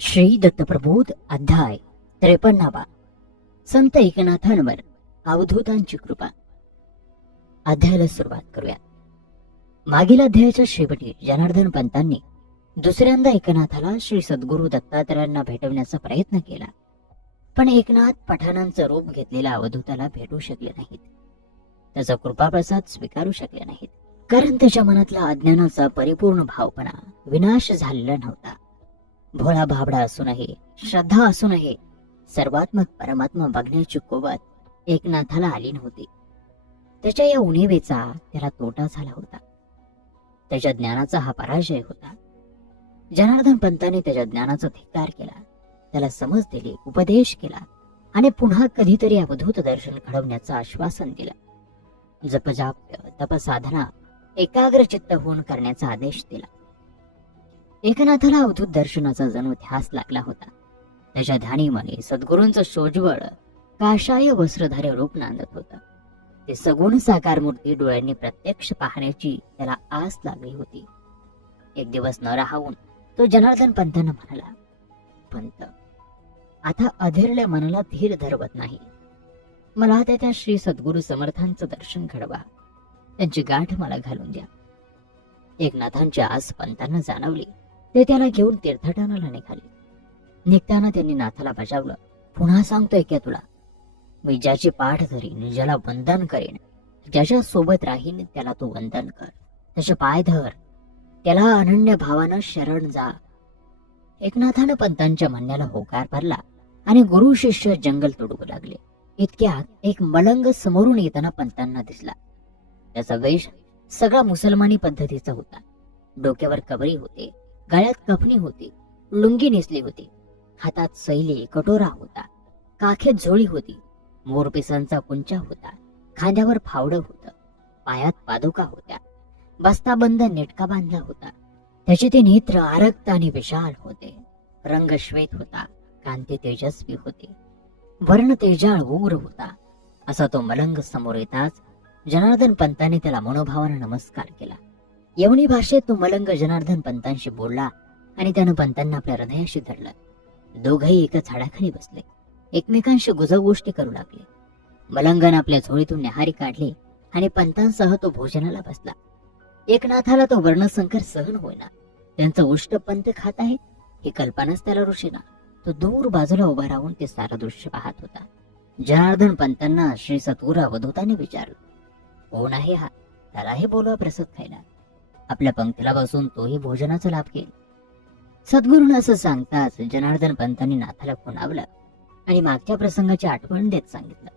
श्री दत्तप्रबोध अध्याय 53. संत एकनाथांवर अवधूतांची कृपा. अध्यायाला सुरुवात करूया. मागील अध्यायाच्या शेवटी जनार्दन पंतांनी दुसऱ्यांदा एकनाथाला श्री सद्गुरु दत्तात्रयांना भेटवण्याचा प्रयत्न केला, पण एकनाथ पठाणांचं रूप घेतलेल्या अवधूताला भेटू शकले नाहीत. त्याचा कृपाप्रसाद स्वीकारू शकले नाहीत, कारण त्याच्या मनातला अज्ञानाचा परिपूर्ण भावपणा विनाश झालेला नव्हता. भोळा भाबडा असूनही, श्रद्धा असूनही सर्वात्मक परमात्मा बघण्याची कुवत एकनाथाला आली नव्हती. त्याच्या या उणीवेचा त्याला तोटा झाला होता. त्याच्या ज्ञानाचा हा पराजय होता. जनार्दन पंतांनी त्याच्या ज्ञानाचा धिक्कार केला, त्याला समज दिली, उपदेश केला आणि पुन्हा कधीतरी अवधूत दर्शन घडवण्याचं आश्वासन दिलं. जपजाप्य तपसाधना एकाग्र चित्त होऊन करण्याचा आदेश दिला. एकनाथाला अवधूत दर्शनाचा जणू ध्यास लागला होता. त्याच्या ध्यानी मनी सद्गुरूंचं सोज्वळ काशाय वस्त्रधारी रूप नांदत होतं. ते सगुण साकार मूर्ती डोळ्यांनी प्रत्यक्ष पाहण्याची त्याला आस लागली होती. एक दिवस न राहून तो जनार्दन पंतांना म्हणाला, पंत, आता अधीरल्या मनाला धीर धरवत नाही. मला त्या श्री सद्गुरु समर्थांचं दर्शन घडवा, त्यांची गाठ मला घालून द्या. एकनाथांची आस पंतांना जाणवली. ते त्याला घेऊन तीर्थाटनाला निघाले. निघताना त्यांनी नाथाला बजावलं, पुन्हा सांगतोय क्या तुला, मी ज्याची पाठ धरीन, ज्याला वंदन करेन, ज्याच्या सोबत राहीन त्याला तू वंदन कर, त्याचे पाय धर, त्याला अनन्य भावानं शरण जा. एकनाथानं पंतांच्या म्हणण्याला होकार भरला आणि गुरु शिष्य जंगल तोडू लागले. इतक्यात एक मलंग समोरून येताना पंतांना दिसला. त्याचा वेश सगळा मुसलमानी पद्धतीचा होता. डोक्यावर कबरी होते, गळ्यात कफनी होती, लुंगी नेसली होती, हातात सैली कटोरा होता, काखेत झोळी होती, मोरपिसांचा कुंचा होता, खांद्यावर फावडं होतं, पायात पादुका होत्या, बस्ताबंद नेटका बांधला होता. त्याचे ते नेत्र आरक्त आणि विशाल होते. रंग श्वेत होता, कांती तेजस्वी होते, वर्ण तेजाळ उग्र होता. असा तो मलंग समोर येताच जनार्दन पंतांनी त्याला मनोभावाने नमस्कार केला. यवनी भाषेत तो मलंग जनार्दन पंतांशी बोलला आणि त्यानं पंतांना आपल्या हृदयाशी धरलं. दोघंही एकाच झाडाखाली बसले, एकमेकांशी गुजगोष्टी करू लागले. मलंगानं आपल्या झोळीतून न्याहारी काढली आणि पंतांसह तो भोजनाला बसला. एकनाथाला तो वर्णसंकर सहन होईना. त्यांचं उष्ट पंत खात आहे ही कल्पनाच त्याला रुचेना. तो दूर बाजूला उभा राहून ते सारं दृश्य पाहत होता. जनार्दन पंतांना श्री सद्गुरू अवधूताने विचारलं, कोण आहे हा, त्यालाही बोलवा प्रसाद खायला. आपल्या पंक्तीला बसून तोही भोजनाचा लाभ घेईल. सद्गुरूंना असं सांगताच जनार्दन पंतांनी नाथाला खुणावलं आणि मागच्या प्रसंगाची आठवण देत सांगितलं.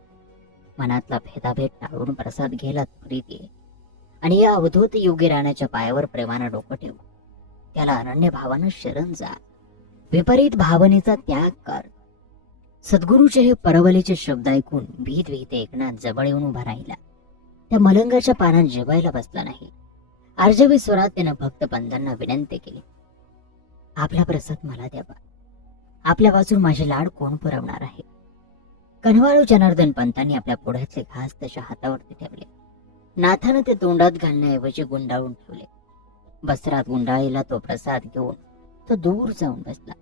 मनातला भेदाभेद टाळून प्रसाद घ्यायला त्वरित ये आणि या अवधूत योगी राण्याच्या पायावर प्रेमानं डोकं ठेव. त्याला अनन्य भावानं शरण जा, विपरीत भावनेचा त्याग कर. सद्गुरूचे हे परवलीचे शब्द ऐकून भीत भीत एकनाथ जवळ येऊन उभा राहिला. त्या मलंगाच्या पानात जेवायला बसला नाही. अर्जवी स्वरात त्यानं भक्त पंतांना विनंती केली, आपला प्रसाद मला द्यावा. आपल्या वाचून माझे लाड कोण पुरवणार आहे. कणवाळू जनार्दन पंतांनी आपल्या पुढ्यातले घास त्याच्या हातावरती ठेवले. नाथानं ते तोंडात घालण्याऐवजी गुंडाळून ठेवले. वस्त्रात गुंडाळलेला तो प्रसाद घेऊन तो दूर जाऊन बसला.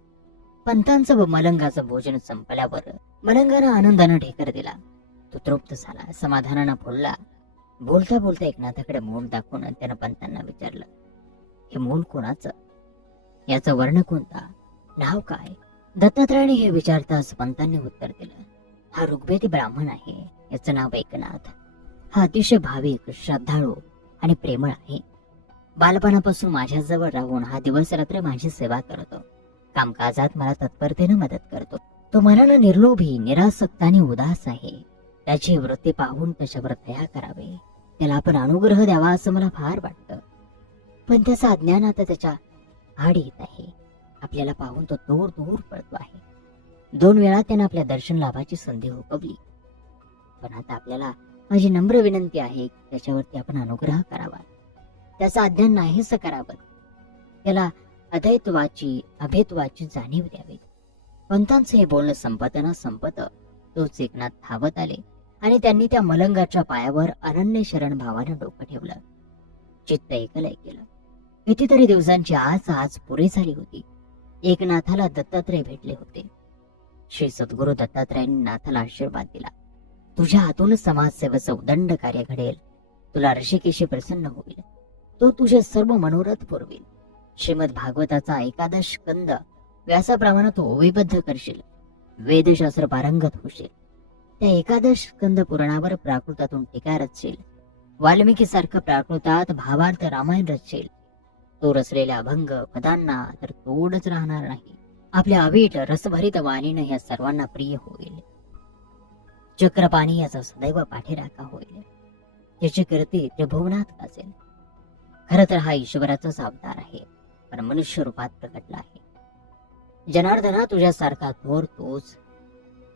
पंतांचं व मलंगाचं भोजन संपल्यावर मलंगानं आनंदानं ढेकर दिला. तो तृप्त झाला, समाधानानं बोलला. बोलता बोलता एकनाथाकडे मूल दाखवून त्यानं पंतांना विचारलं, हे मूल कोणाचं, याचं वर्ण कोणता, नाव काय. दत्तात्रयाने हे विचारताच पंतांनी उत्तर दिलं, हा ऋग्वेदी ब्राह्मण आहे, याचं नाव एकनाथ. हा अतिशय भाविक, श्रद्धाळू आणि प्रेमळ आहे. बालपणापासून माझ्याजवळ राहून हा दिवस रात्र माझी सेवा करतो. कामकाजात मला तत्परतेनं मदत करतो. तो मनानं निर्लोभी, निरासक्त आणि उदास आहे. त्याची वृत्ती पाहून त्याच्यावर दया करावे, त्याला आपण अनुग्रह द्यावा असं मला फार वाटतं. पण त्याचा अज्ञान आता त्याच्या आड येत आहे. आपल्याला पाहून तो दूर दूर पळतो आहे. 2 वेळा त्यानं आपल्या दर्शन लाभाची संधी हुकवली. पण आता आपल्याला माझी नम्र विनंती आहे की त्याच्यावरती आपण अनुग्रह करावा, त्याचं अज्ञान नाहीसं करावं, त्याला अद्वैतवाची अभेदवाची जाणीव द्यावी. पंतांचं हे बोलणं संपत तोच एकनाथ धावत आले आणि त्यांनी त्या मलंगाच्या पायावर अनन्य शरण भावानं डोकं ठेवलं. चित्त एकलय केलं. कितीतरी दिवसांची आज पुरी झाली होती. एकनाथाला दत्तात्रय भेटले होते. श्री सद्गुरू दत्तात्रयांनी नाथाला आशीर्वाद दिला. तुझ्या हातूनच समाजसेवेचं उदंड कार्य घडेल. तुला ऋषिकेशी प्रसन्न होईल. तो तुझे सर्व मनोरथ पुरवेल. श्रीमद भागवताचा एकादश स्कंद व्यासाप्रमाणे तू ओवीबद्ध करशील. वेदशास्त्र पारंगत होशील. त्या एकादश स्कंद पुराणावर प्राकृतातून टीका रचशील. वाल्मिकीसारखं प्राकृतात भावार्थ रामायण रचशील. तो रचलेल्या अभंग पदांना तर तोडच राहणार नाही. आपल्या अवीट रसभरित वाणीनं या सर्वांना प्रिय होईल. चक्रपाणी याचा सदैव पाठीराखा होईल. त्याची कीर्ती त्रिभुवनात गाजेल. खर तर हा ईश्वराचाच अवतार आहे, पण मनुष्य रूपात प्रकटला आहे. जनार्दना, तुझ्यासारखा थोर तोच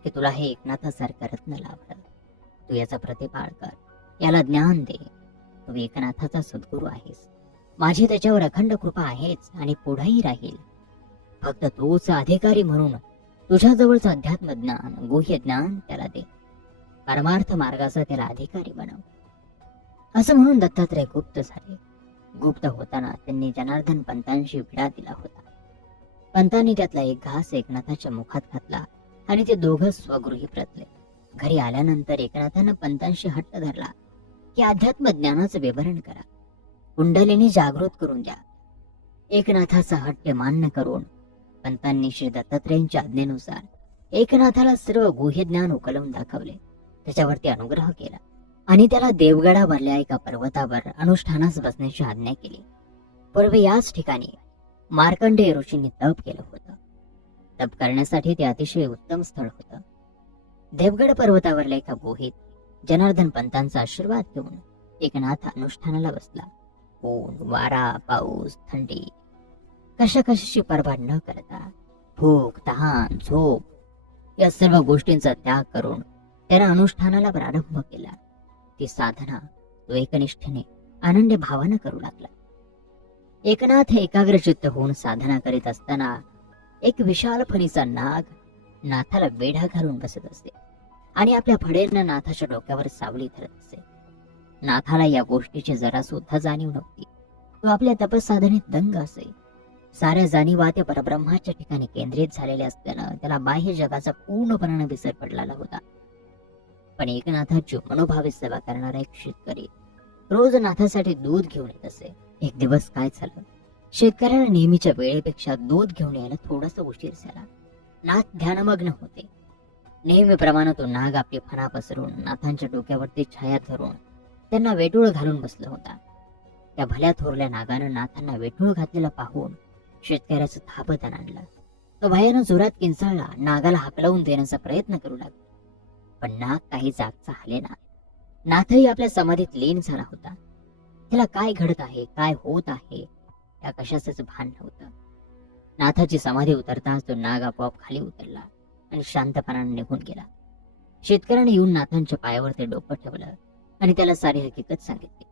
की तुला हे एकनाथासारखं रत्न लाभलं. तू याचा प्रतिपाळ कर, याला ज्ञान दे. तू एकनाथाचा सद्गुरू आहेस. माझी त्याच्यावर अखंड कृपा आहेच आणि पुढेही राहील. फक्त तोच अधिकारी म्हणून तुझ्याजवळचं अध्यात्म ज्ञान, गुह्य ज्ञान त्याला दे. परमार्थ मार्गाचा त्याला अधिकारी बनव. असं म्हणून दत्तात्रय गुप्त झाले. गुप्त होताना त्यांनी जनार्दन पंतांशी विडा दिला होता. पंतांनी त्यातला एक घास एकनाथाच्या मुखात घातला आणि ते दोघं स्वगृही प्रतले. घरी आल्यानंतर एकनाथानं पंतांशी हट्ट धरला की अध्यात्म ज्ञानाचं विवरण करा, कुंडलिनी जागृत करून द्या. एकनाथाचा हट्ट मान्य करून पंतांनी श्री दत्तात्रयांच्या आज्ञेनुसार एकनाथाला सर्व गुह्य ज्ञान उकलवून दाखवले. त्याच्यावरती अनुग्रह केला आणि त्याला देवगडावरल्या एका पर्वतावर अनुष्ठानास बसण्याची आज्ञा केली. पूर्वी याच ठिकाणी मार्कंडेय ऋषींनी तप केलं होतं. तप करण्यासाठी ते अतिशय उत्तम स्थळ होतं. देवगड पर्वतावरल्या एका गुहेत जनार्दन पंतांचा आशीर्वाद घेऊन एकनाथ अनुष्ठानाला बसला. ऊन, वारा, पाऊस, थंडी कशाकशाची पर्वा न करता, भूक, तहान, झोप या सर्व गोष्टींचा त्याग करून त्यानं अनुष्ठानाला प्रारंभ केला. ती साधना तो एकनिष्ठेने आनंदी भावानं करू लागला. एकनाथ एकाग्रचित्त होऊन साधना करीत असताना एक विशाल फणीचा नाग नाथाला वेढा घालून बसत असे आणि आपल्या फडेनं नाथाच्या डोक्यावर सावली धरत असे. नाथाला या गोष्टीची जरा सुद्धा जाणीव नव्हती. तो आपल्या तपसाधनेत दंग असे. साऱ्या जाणीवा त्या परब्रह्माच्या ठिकाणी केंद्रित झालेल्या असल्यानं त्याला बाह्य जगाचा पूर्णपणे विसर पडलेला होता. पण एकनाथाची मनोभावे सेवा करणारा एक शेतकरी रोज नाथासाठी दूध घेऊन येत असे. एक दिवस काय झालं, शेतकऱ्याला नेहमीच्या वेळेपेक्षा दूध घेऊन यायला थोडासा उशीर झाला. नाथ ध्यानमग्न होते. नेहमीप्रमाणे तो नाग आपली फणा पसरून नाथांच्या डोक्यावरती छाया धरून त्यांना वेटूळ घालून बसला होता. त्या भल्या थोरल्या नागानं नाथांना वेटूळ घातलेला पाहून शेतकऱ्याचं थापतन आणलं. तो भयानं जोरात किंचाळला. नागाला हाकलवून देण्याचा प्रयत्न करू लागला, पण नाग काही जागचा हालेना. नाथही आपल्या समाधीत लीन झाला होता. त्याला काय घडत आहे, काय होत आहे या कशाचंच भान नव्हतं. नाथाची समाधी उतरताच तो नाग आपोआप खाली उतरला आणि शांतपणाने निघून गेला. शेतकऱ्याने येऊन नाथांच्या पायावर डोकं ठेवलं आणि त्याला सारी हकीकत सांगितली.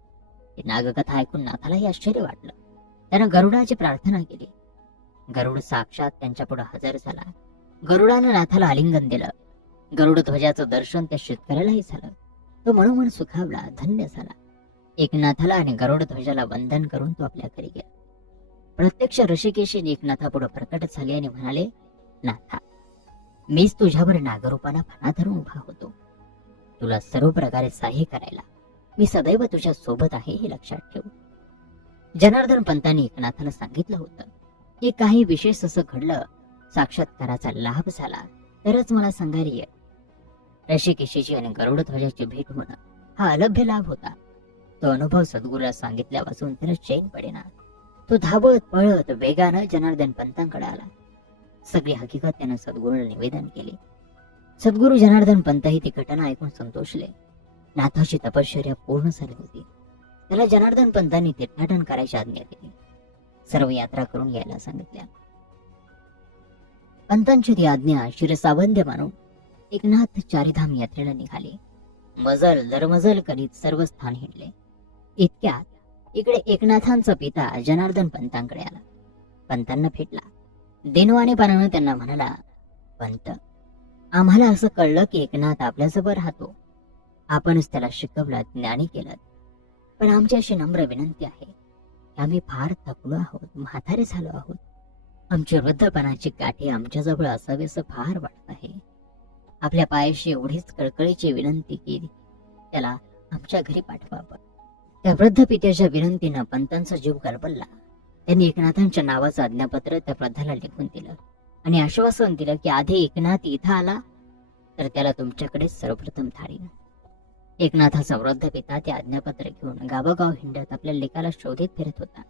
ही नागकथा ऐकून नाथालाही आश्चर्य वाटलं. त्यानं गरुडाची प्रार्थना केली. गरुड साक्षात त्यांच्या पुढे हजर झाला. गरुडानं नाथाला आलिंगन दिलं. गरुड ध्वजाचं दर्शन त्या शेतकऱ्यालाही झालं. तो मनोमन सुखावला, धन्य झाला. एकनाथाला आणि गरुड ध्वजाला वंदन करून तो आपल्या घरी गेला. प्रत्यक्ष ऋषिकेशी एकनाथापुढे प्रकट झाले आणि म्हणाले, नाथा, मीच तुझ्यावर नागरूपाना फणा धरून उभा होतो. तुला सर्व प्रकारे सहाय्य करायला मी सदैव तुझ्या सोबत आहे हे लक्षात ठेव. जनार्दन पंतांनी एकनाथाला सांगितलं होतं की काही विशेष असं घडलं, साक्षात्काराचा लाभ झाला तरच मला सांगायला ये. ऋषिकेशीची आणि गरुड ध्वजाची भेट होणं हा अलभ्य लाभ होता. तो अनुभव सद्गुरूला सांगितल्यापासून त्याला चैन पडेना. तो धावत पळत वेगानं जनार्दन पंतांकडे आला. सगळी हकीकत त्यानं सद्गुरूला निवेदन केली. सद्गुरू जनार्दन पंतही ती घटना ऐकून संतोषले. नाथाची तपश्चर्या पूर्ण झाली होती. त्याला जनार्दन पंतांनी तीर्थाटन करायची आज्ञा दिली. सर्व यात्रा करून यायला सांगितल्या. पंतांची ती आज्ञा शिरसावंद्य मानून एकनाथ चारिधाम यात्रेला निघाले. मजल दरमजल करीत सर्व स्थान हिंडले. इतक्यात इकडे एकनाथांचा पिता जनार्दन पंतांकडे आला. पंतांना भेटला. दिनवाणेपणानं त्यांना म्हणाला, पंत, आम्हाला असं कळलं की एकनाथ आपल्याजवळ राहतो. आपणच त्याला शिकवलात, ज्ञानी केलं. पण आमची अशी नम्र विनंती आहे की आम्ही फार थकलो आहोत, म्हातारे झालो आहोत. आमची वृद्धपणाची काठी आमच्याजवळ असावी असं फार वाटत आहे. आपल्या पायाशी एवढीच कळकळीची विनंती की त्याला आमच्या घरी पाठवावं. त्या वृद्ध पित्याच्या विनंतीनं पंतांचा जीव गलबलला. त्यांनी एकनाथांच्या नावाचं आज्ञापत्र त्या वृद्धाला लिहून दिलं आणि आश्वासन दिलं की आधी एकनाथ इथं आला तर त्याला तुमच्याकडे सर्वप्रथम धाडीन. एकनाथाचा वृद्ध पिता ते आज्ञापत्र घेऊन गावोगाव हिंडत आपल्या लेकाला शोधित फिरत होता.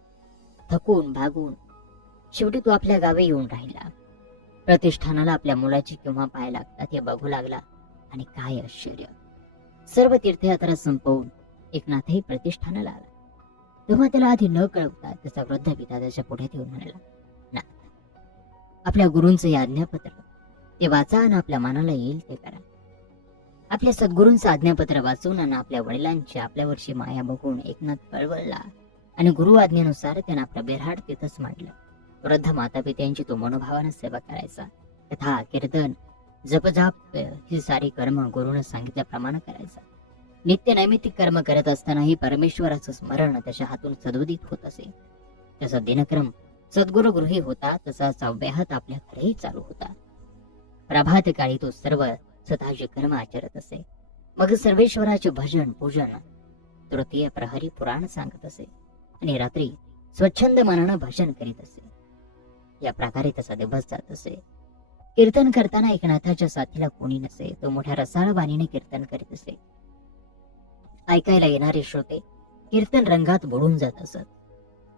थकून भागून शेवटी तो आपल्या गावी येऊन राहिला. प्रतिष्ठानाला आपल्या मुलाची केव्हा पाय लागतात हे बघू लागला. आणि काय आश्चर्य, सर्व तीर्थयात्रा संपवून एकनाथही प्रतिष्ठानाला आला. तेव्हा त्याला आधी न कळवता त्याचा वृद्ध पिता त्याच्या पुढे येऊन म्हणाला, नाथ, आपल्या गुरूंचं हे आज्ञापत्र ते वाचा आणि आपल्या मनाला येईल ते करा. आपल्या सद्गुरूंचं आज्ञापत्र वाचून आणि आपल्या वडिलांची आपल्यावरची माया बघून एकनाथ कळवळला आणि गुरु आज्ञेनुसार त्यानं आपलं बेरहाड तिथंच मांडलं. वृद्ध मातापित्यांची तो मनोभावानं सेवा करायचा. कथा, कीर्तन, जपजाप ही सारी कर्म गुरुनं सांगितल्याप्रमाणे करायचा. नित्य नैमित्तिक कर्म करत असतानाही परमेश्वराचं स्मरण त्याच्या हातून सदोदित होत असे. त्याचा दिनक्रम सद्गुरु गृही होता, तसाच अव्याहत आपल्याकडेही चालू होता. प्रभात काळी तो सर्व स्वतःचे कर्म आचरत असे. मग सर्वेश्वराचे भजन पूजन, तृतीय प्रहरी पुराण सांगत असे आणि रात्री स्वच्छंद मनानं भजन करीत असे. या प्रकारे त्याचा दिवस जात असे. कीर्तन करताना एकनाथाच्या साथीला कोणी नसे. तो मोठ्या रसाळ बाणीने कीर्तन करीत असे. ऐकायला येणारे श्रोते कीर्तन रंगात बुडून जात असत.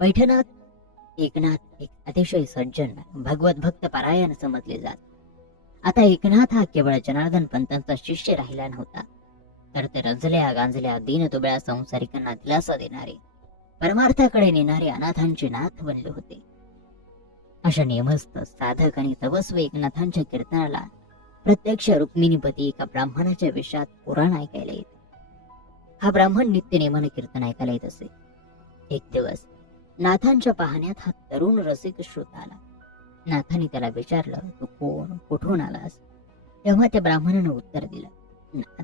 पैठणात एकनाथ एक अतिशय सज्जन भगवत भक्त परायण समजले जात. आता एकनाथ हा केवळ जनार्दन पंतांचा शिष्य राहिला नव्हता, तर ते रंजल्या गांजल्या दीनदुबळ्या संसारिकांना दिलासा देणारे, परमार्थाकडे नेणारे अनाथांचे नाथ बनले होते. अशा नियमस्थ साधक आणि तपस्वी एकनाथांच्या कीर्तनाला प्रत्यक्ष रुक्मिणीपती एका ब्राह्मणाच्या वेशात पुराण ऐकायला येत. हा ब्राह्मण नित्य नेमाने कीर्तन ऐकायला येत असे. एक दिवस नाथांच्या पाहण्यात हा तरुण रसिक श्रोता आला. नाथांनी त्याला विचारलं, तू कोण, कुठून आलास? तेव्हा त्या ब्राह्मणानं उत्तर दिलं, नाथ,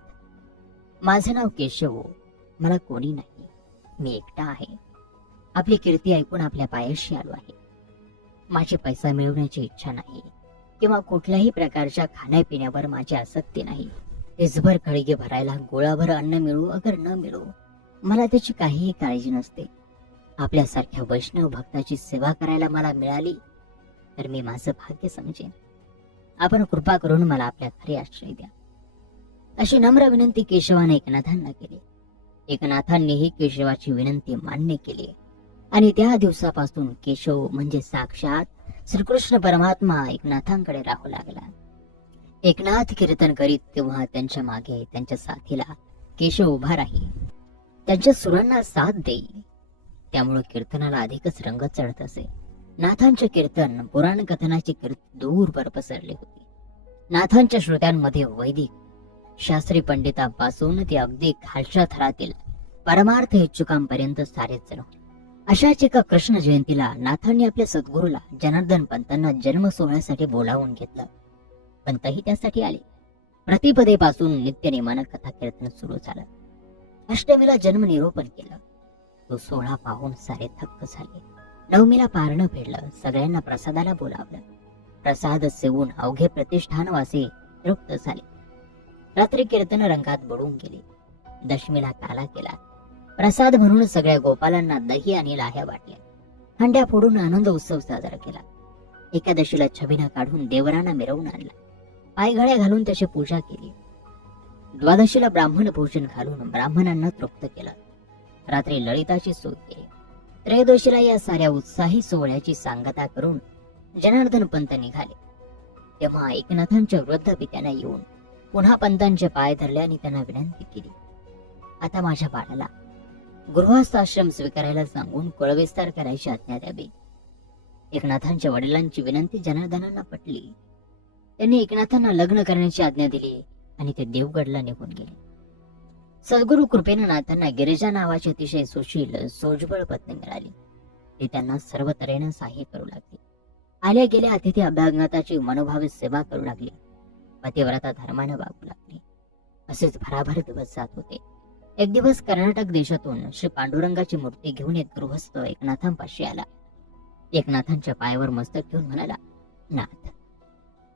माझं नाव केशव, मला कोणी नाही, मी एकटा आहे. आपली कीर्ती ऐकून आपल्या पायाशी आलो आहे. माझी पैसा मिळवण्याची इच्छा नाही किंवा कुठल्याही प्रकारच्या खाण्यापिण्यावर माझी आसक्ती नाही. इसभर कळगे भरायला गोळाभर अन्न मिळू अगर न मिळू मला त्याची काहीही काळजी नसते. आपल्यासारख्या वैष्णव भक्ताची सेवा करायला मला मिळाली तर मी माझं भाग्य समजेन. आपण कृपा करून मला आपल्या घरी आश्रय द्या. अशी नम्र विनंती केशवाने एकनाथांना केली. एकनाथांनीही केशवाची विनंती मान्य केली आणि त्या दिवसापासून केशव म्हणजे साक्षात श्रीकृष्ण परमात्मा एकनाथांकडे राहू लागला. एकनाथ कीर्तन करीत तेव्हा त्यांच्या मागे त्यांच्या साथीला केशव उभा राही, त्यांच्या सुरांना साथ देई. त्यामुळे कीर्तनाला अधिकच रंग चढत असे. नाथांचे कीर्तन पुराण कथनाची कीर्ती दूरवर पसरली होती. नाथांच्या श्रोत्यांमध्ये वैदिक शास्त्री पंडितांपासून ते अगदी खालच्या थरातील परमार्थ इच्छुकांपर्यंत सारेच जण होते. अशाच एका कृष्ण जयंतीला नाथांनी आपल्या सद्गुरूला जनार्दन पंतांना जन्म सोहळ्यासाठी बोलावून घेतलं. पंतही त्यासाठी आले. प्रतिपदेपासून नित्यनेमानं कथा कीर्तन सुरू झालं. अष्टमीला जन्म निरोपण केलं. तो सोहळा पाहून सारे थक्क झाले. नवमीला पारणं फेडलं. सगळ्यांना प्रसादाला बोलावलं. प्रसाद सेवून अवघे प्रतिष्ठानवासी तृप्त झाले. रात्री कीर्तन रंगात बुडून गेली. दशमीला काला केला. प्रसाद म्हणून सगळ्या गोपालांना दही आणि लाह्या वाटल्या. हंड्या फोडून आनंद उत्सव साजरा केला. एकादशीला छबिना काढून देवरांना मिरवून आणला. पायघड्या घालून त्याची पूजा केली. द्वादशीला ब्राह्मण भोजन घालून ब्राह्मणांना तृप्त केलं. रात्री ललिताची सोय केली. त्रयोदशीला या साऱ्या उत्साही सोहळ्याची सांगता करून जनार्दन पंत निघाले. तेव्हा एकनाथांच्या वृद्ध पित्याने येऊन पुन्हा पंतांचे पाय धरले आणि त्यांना विनंती केली, आता माझ्या बाळाला गृहस्थ आश्रम स्वीकारायला सांगून कुळविस्तार करायची आज्ञा द्यावी. एकनाथांच्या वडिलांची विनंती जनार्दनांना पटली. त्यांनी एकनाथांना लग्न करण्याची आज्ञा दिली आणि ते देवगडला निघून गेले. सद्गुरु कृपेने नाथांना गिरिजा नावाची अतिशय सुशील सोजबळ पत्नी मिळाली. ती त्यांना सर्व तऱ्हेने सहाय्य करू लागली. आल्या गेल्या अतिथी अभ्यागताची मनोभावे सेवा करू लागली. पतिव्रता धर्माने वागू लागली. असेच भराभर दिवस जात होते. एक दिवस कर्नाटक देशातून श्री पांडुरंगाची मूर्ती घेऊन एक गृहस्थ एकनाथांपाशी आला. एकनाथांच्या पायावर मस्तक ठेवून म्हणाला, नाथ,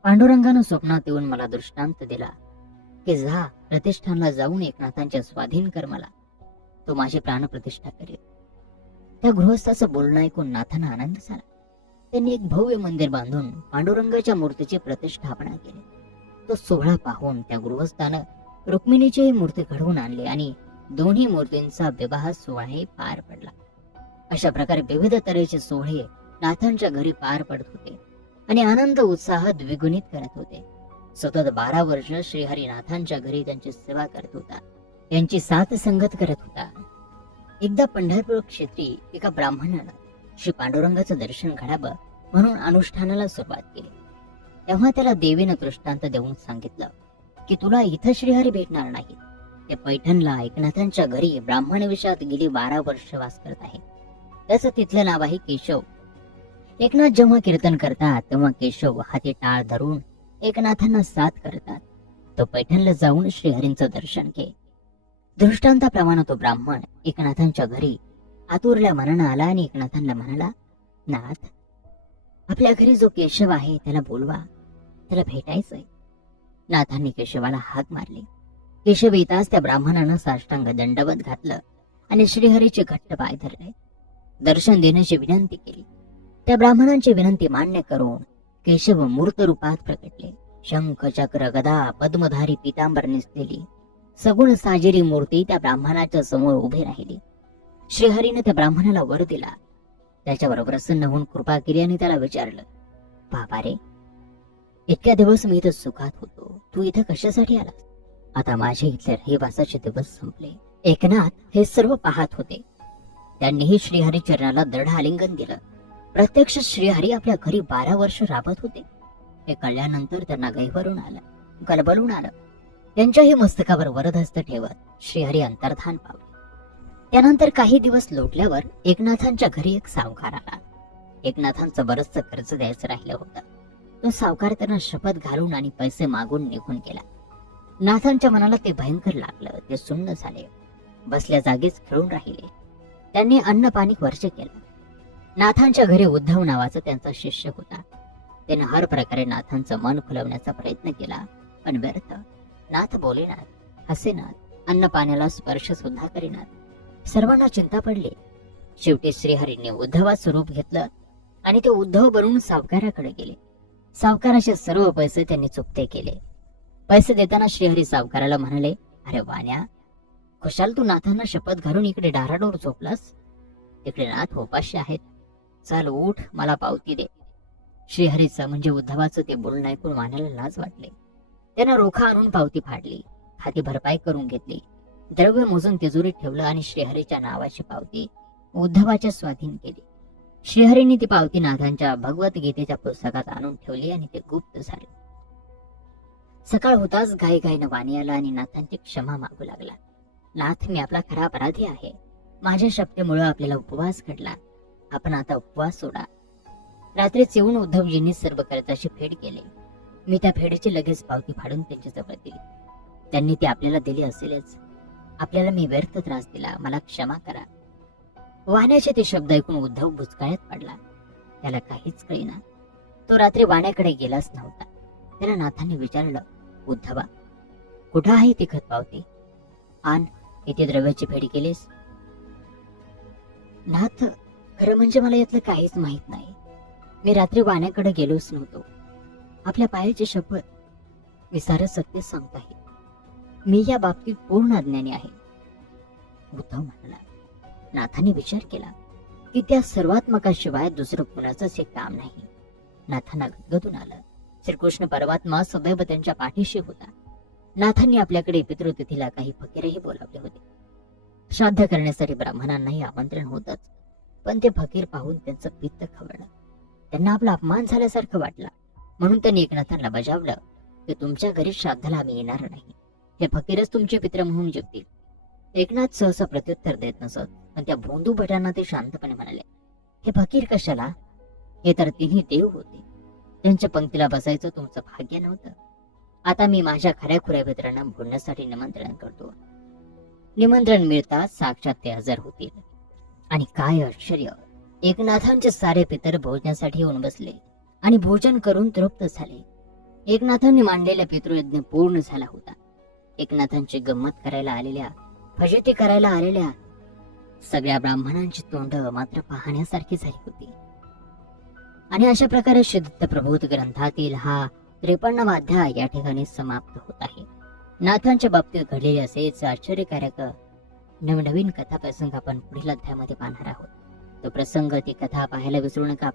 पांडुरंगानं स्वप्नात येऊन मला दृष्टांत दिला की जा प्रतिष्ठानला जाऊन एकनाथांच्या स्वाधीन कर मला, तो माझी प्राणप्रतिष्ठा करेल. त्या गृहस्थाचं बोलणं ऐकून नाथांना आनंद झाला. त्यांनी एक भव्य मंदिर बांधून पांडुरंगाच्या मूर्तीची प्रतिष्ठापना केली. तो सोहळा पाहून त्या गृहस्थानं रुक्मिणीची मूर्ती घडवून आणली आणि दोन्ही मूर्तींचा विवाह सोहळाही पार पडला. अशा प्रकारे विविध तऱ्हेचे सोहळे नाथांच्या घरी पार पडत होते आणि आनंद उत्साह द्विगुणित करत होते. सतत 12 वर्ष श्रीहरिनाथांच्या घरी त्यांची सेवा करत होता, त्यांची साथ संगत करत होता. एकदा पंढरपूर क्षेत्री एका ब्राह्मणानं श्री पांडुरंगाचं दर्शन घडावं म्हणून अनुष्ठानाला सुरुवात केली. तेव्हा त्याला देवीनं दृष्टांत देऊन सांगितलं की तुला इथं श्रीहरी भेटणार नाही, ते पैठणला एकनाथांच्या घरी ब्राह्मण वेशात गेली 12 वर्ष वास करत आहे. त्याचं तिथलं नाव आहे केशव. एकनाथ जेव्हा कीर्तन करतात तेव्हा केशव हाती टाळ धरून एकनाथांना साथ करतात. तो पैठणला जाऊन श्रीहरींचं दर्शन घे. दृष्टांताप्रमाणे तो ब्राह्मण एकनाथांच्या घरी आतुरल्या मनानं आला आणि एकनाथांना म्हणाला, नाथ, आपल्या घरी जो केशव आहे त्याला बोलवा, त्याला भेटायचंय. नाथांनी केशवाला हाक मारली. केशव येताच त्या ब्राह्मणानं साष्टांग दंडवत घातलं आणि श्रीहरीचे घट्ट पाय धरले. दर्शन देण्याची विनंती केली. त्या ब्राह्मणांची विनंती मान्य करून केशव मूर्त रूपात प्रकटले. शंख, चक्र, गदा, पद्मधारी पितांबर नेसलेली सगुण साजेरी मूर्ती त्या ब्राह्मणाच्या समोर उभी राहिली. श्रीहरीने त्या ब्राह्मणाला वर दिला. त्याच्यावर प्रसन्न होऊन कृपा केली आणि त्याला विचारलं, बाबा रे, इतक्या दिवस मी इथं सुखात होतो, तू इथं कशासाठी आलास? आता माझे इथले रहिवासाचे दिवस संपले. एकनाथ हे सर्व पाहत होते. त्यांनीही श्रीहरी चरणाला दृढ आलिंगन दिलं. प्रत्यक्ष श्रीहरी आपल्या घरी 12 वर्ष राबत होते हे कळल्यानंतर त्यांना गैवरून आलं, गलबलून आलं. त्यांच्याही मस्तकावर वरदहस्त ठेवत श्रीहरी अंतर्धान पावले. त्यानंतर काही दिवस लोटल्यावर एकनाथांच्या घरी एक सावकार आला. एकनाथांचं बरचसं कर्ज द्यायचं राहिलं होतं. तो सावकार त्यांना शपथ घालून आणि पैसे मागून निघून गेला. नाथांच्या मनाला ते भयंकर लागलं. ते सुन्न झाले, बसल्या जागीच खेळून राहिले. त्यांनी अन्न पाणी वर्ज केलं. नाथांच्या घरी उद्धव नावाचा त्यांचा शिष्य होता. त्याने हर प्रकारे नाथांचं मन खुलवण्याचा प्रयत्न केला, पण व्यर्थ. नाथ बोलेनात, हसेनात, अन्न पाण्याला स्पर्श सुद्धा करेनात. सर्वांना चिंता पडली. शेवटी श्रीहरीने उद्धवात स्वरूप घेतलं आणि ते उद्धव बनून सावकाराकडे गेले. सावकाराचे सर्व पैसे त्यांनी चुकते केले. पैसे देताना श्रीहरी सावकाराला म्हणाले, अरे वाण्या, खुशाल तू नाथांना शपथ घालून इकडे डाराडोर झोपलास? तिकडे नाथ उपाशी आहेत. चाल उठ, मला पावती दे. श्रीहरीचं म्हणजे उद्धवाचं ते बोलणं ऐकून वाण्याला लाज वाटले. त्यानं रोखा आणून पावती फाडली, हाती भरपाई करून घेतली, द्रव्य मोजून तिजोरीत ठेवलं आणि श्रीहरीच्या नावाची पावती उद्धवाच्या स्वाधीन केली. श्रीहरीने ती पावती नाथांच्या भगवद्गीतेच्या पुस्तकात आणून ठेवली आणि ते गुप्त झाले. सकाळ होताच घाईघाईनं वाणी आला आणि नाथांची क्षमा मागू लागला. नाथ, मी आपला खरा अपराधी आहे. माझ्या शपथेमुळे आपल्याला उपवास घडला. आपण आता उपवास सोडा. रात्रीच येऊन उद्धवजींनी सर्व कर्जाची फेड केली. मी त्या फेडीची लगेच पावती फाडून त्यांच्या जवळ दिली. त्यांनी ती आपल्याला दिली असेलच. आपल्याला मी व्यर्थ त्रास दिला, मला क्षमा करा. वाण्याचे ते शब्द ऐकून उद्धव बुचकाळ्यात पडला. त्याला काहीच कळेना. तो रात्री वाण्याकडे गेलाच नव्हता. त्याला नाथांनी विचारलं, उद्धवा, कुठं आहे ती खत पावती? आण, इथे द्रव्याची फेडी केलीस? नाथ, खरं म्हणजे मला यातलं काहीच माहित नाही. मी रात्री वाण्याकडे गेलोच नव्हतो. आपल्या पायाची शपथ, मी सारं सत्य सांगत आहे. मी या बाबतीत पूर्ण अज्ञानी आहे. उद्धव म्हणाला. नाथांनी विचार केला की त्या सर्वात्मकाशिवाय दुसरं कुणाचंच हे काम नाही. नाथांना गदगदून आलं. श्रीकृष्ण परमात्मा सदैव त्यांच्या पाठीशी होता. नाथांनी आपल्याकडे पितृतिथीला काही फकीरही बोलावले होते. श्राद्ध करण्यासाठी ब्राह्मणांनाही आमंत्रण होतच, पण ते फकीर पाहून त्यांचं पित्त खवळलं. त्यांना आपला अपमान झाल्यासारखं वाटला. म्हणून त्यांनी एकनाथांना बजावलं की तुमच्या घरी श्राद्धाला आम्ही येणार नाही. हे फकीरच तुमचे पित्र म्हणून जेवतील. एकनाथ सहसा प्रत्युत्तर देत नसत, पण त्या भोंदू भटांना ते शांतपणे म्हणाले, हे फकीर कशाला? हे तर तिन्ही देव होते. त्यांच्या पंक्तीला बसायचं तुमचं भाग्य नव्हतं. आता मी माझ्या खऱ्याखुऱ्या मित्रांना बोलण्यासाठी निमंत्रण करतो. निमंत्रण मिळताच साक्षात ते हजर होतील. आणि काय आश्चर्य, एकनाथांचे सारे पितर भोजनासाठी येऊन बसले आणि भोजन करून तृप्त झाले. एकनाथांनी मांडलेला पितृयज्ञ पूर्ण झाला होता. एकनाथांची गंमत करायला आलेल्या, फजिती करायला आलेल्या सगळ्या ब्राह्मणांची तोंड मात्र पाहण्यासारखी झाली होती. आणि अशा प्रकारे श्रीदत्त प्रबोध ग्रंथातील हा 53वा अध्याय या ठिकाणी समाप्त होत आहे. नाथांच्या बाबतीत घडलेले असेच आश्चर्यकारक नवनवीन कथा प्रसंग आपण पुढील अध्यायामध्ये पाहणार आहोत. तो प्रसंग, ती कथा पाहायला विसरू नका.